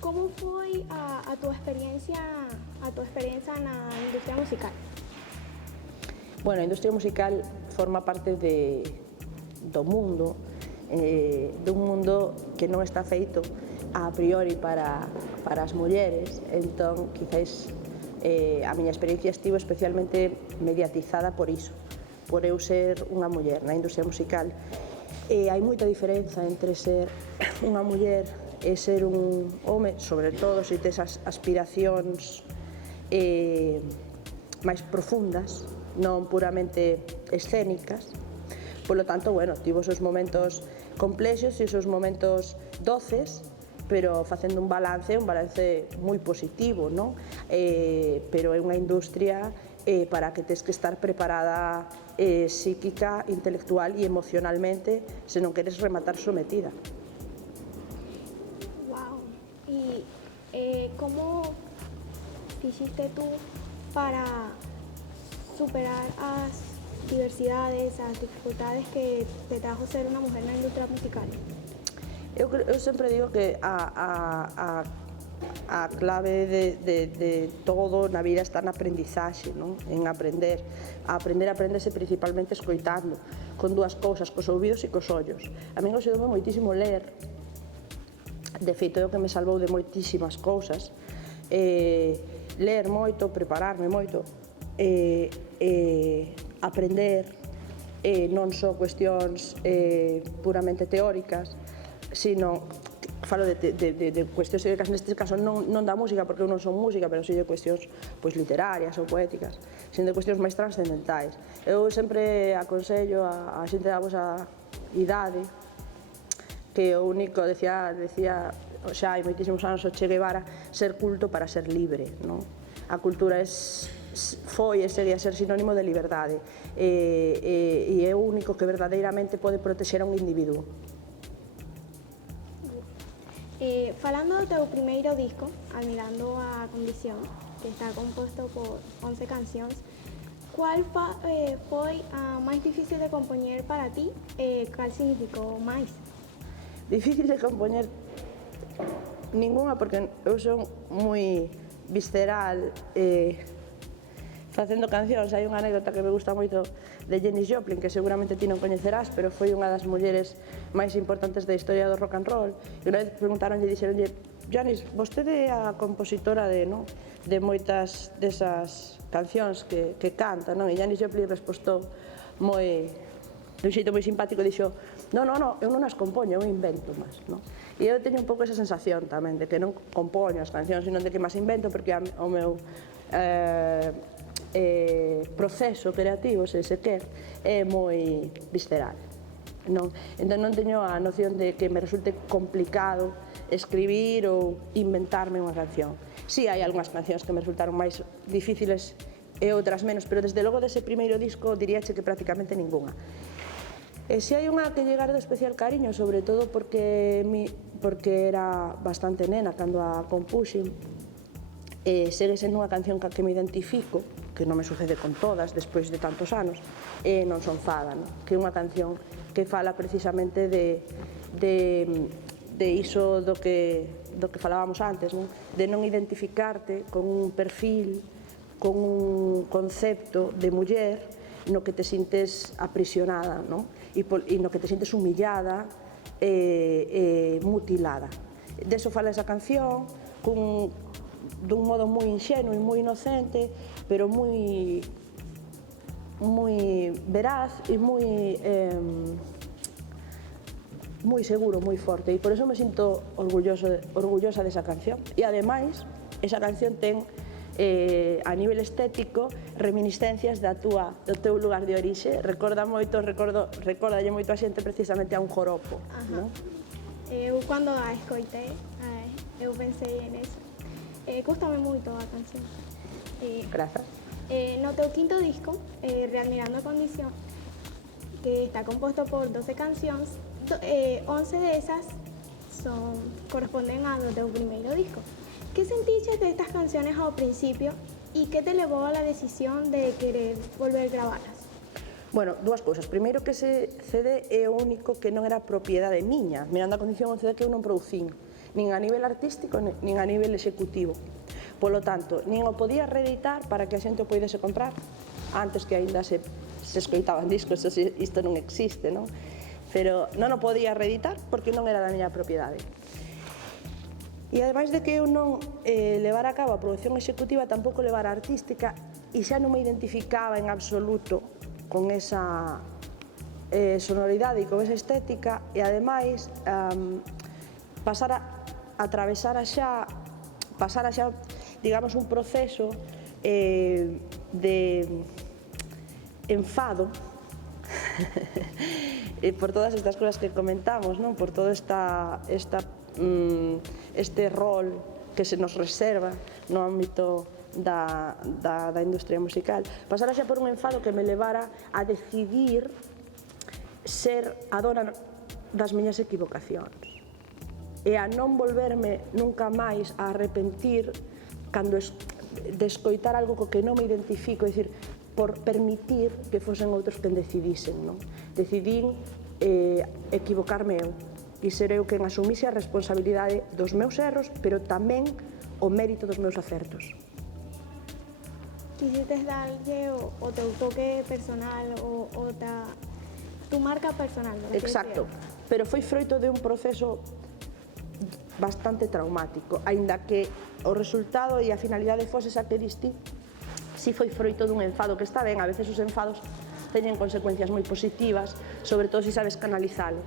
como foi a tua experiencia na industria musical? Bueno, a industria musical forma parte do mundo, dun mundo que non está feito a priori para as mulleres, entón, quizáis, a miña experiencia estivo especialmente mediatizada por iso, por eu ser unha muller na industria musical. Hai moita diferenza entre ser unha muller e ser un home, sobre todo se tes as aspiracións máis profundas, non puramente escénicas. Polo tanto, bueno, tivo esos momentos complexos e esos momentos doces, pero facendo un balance moi positivo, non? Pero é unha industria para que tes que estar preparada psíquica, intelectual e emocionalmente se non queres rematar sometida. Wow. E como fixiste tú para superar as diversidades, as dificultades que te trajo ser unha mujer na industria musical? Eu sempre digo que a clave de todo na vida está na aprendizaxe, non? En aprender. A aprender aprendese principalmente escoitando, con dúas cousas, cos ouvidos e cos ollos. A min axudoume moitísimo ler, de feito é o que me salvou de moitísimas cousas, ler moito, prepararme moito, aprender, non só cuestións puramente teóricas, sino, falo de cuestións teóricas neste caso non da música, porque eu non son música, pero si de cuestións literarias ou poéticas, sino de cuestións máis transcendentais. Eu sempre aconsello a xente da vosa idade que o único, decía xa hai moitísimos anos o Che Guevara, ser culto para ser libre, non? A cultura foi e segue a ser sinónimo de liberdade e é o único que verdadeiramente pode protexer a un individuo. Falando do teu primeiro disco, Admirando a Condición, que está composto por 11 cancións, qual foi a máis difícil de compoñer para ti e cal significou máis? Difícil de compoñer ninguna, porque eu son moi visceral facendo cancións. Hai unha anécdota que me gusta moito de Janis Joplin, que seguramente ti non coñecerás, pero foi unha das mulleres máis importantes da historia do rock and roll, e unha vez preguntaronlle, dixeronlle: Janis, vostede é a compositora de moitas desas cancións que canta, non? E Janis Joplin respostou dun xeito moi simpático, dixo: non, eu non as compoño, eu invento máis, non? E eu teño un pouco esa sensación tamén de que non compoño as cancións, sino de que máis invento, porque o meu proceso creativo, se quer, é moi visceral, non? Entón non teño a noción de que me resulte complicado escribir ou inventarme unha canción. Si hai algunhas cancións que me resultaron máis difíciles e outras menos, pero desde logo dese primeiro disco diríache que prácticamente ninguna. E se hai unha que lle gardo especial cariño, sobre todo porque era bastante nena cando a compuxen, segue sendo unha canción que me identifico, que non me sucede con todas despois de tantos anos, e Non son fada, que é unha canción que fala precisamente de iso do que falábamos antes, de non identificarte con un perfil, con un concepto de muller no que te sintes aprisionada, e no que te sintes humillada e mutilada. Deso fala esa canción, dun modo moi inxenuo e moi inocente, pero moi veraz e moi seguro, moi forte, e por eso me sinto orgullosa desa canción. E ademais, esa canción ten a nivel estético reminiscencias do teu lugar de orixe. Recordalle moito a xente precisamente a un joropo. Eu cando a escoitei, eu pensei en eso. Gústame moito a canción. Grazas. No teu quinto disco, Readmirando a Condición, que está composto por 12 cancións, 11 desas corresponden a do teu primeiro disco. ¿Qué sentiste de estas canciones al principio y qué te llevó a la decisión de querer volver a grabarlas? Bueno, dúas cousas. Primeiro, que ese CD é o único que non era propiedade miña. Mirando a Condición, un CD que eu non producín. nin a nivel artístico, nin a nivel executivo. Polo tanto, nin o podía reeditar para que a xente o poidese comprar, antes que aínda se escoitaban discos, isto non existe, non? Pero non o podía reeditar porque non era da miña propiedade. E ademais de que eu non levara a cabo a produción executiva, tampouco levara a artística, e xa non me identificaba en absoluto con esa sonoridade e con esa estética, e ademais pasara xa, digamos, un proceso de enfado por todas estas cosas que comentamos, non? Por todo este rol que se nos reserva no ámbito da industria musical. Pasara xa por un enfado que me levara a decidir ser a dona das miñas equivocacións e a non volverme nunca máis a arrepentir cando de escoitar algo co que non me identifico, é dicir, por permitir que fosen outros quen decidisen, non? Decidín equivocarme eu e ser eu quen asumise a responsabilidade dos meus erros, pero tamén o mérito dos meus acertos. Quisiste darlle o teu toque personal o tu marca personal, non? Exacto, pero foi froito de un proceso bastante traumático, aínda que o resultado e a finalidade fose esa que diste, si foi froito dun enfado, que está ben, a veces os enfados teñen consecuencias moi positivas, sobre todo se sabes canalizalos.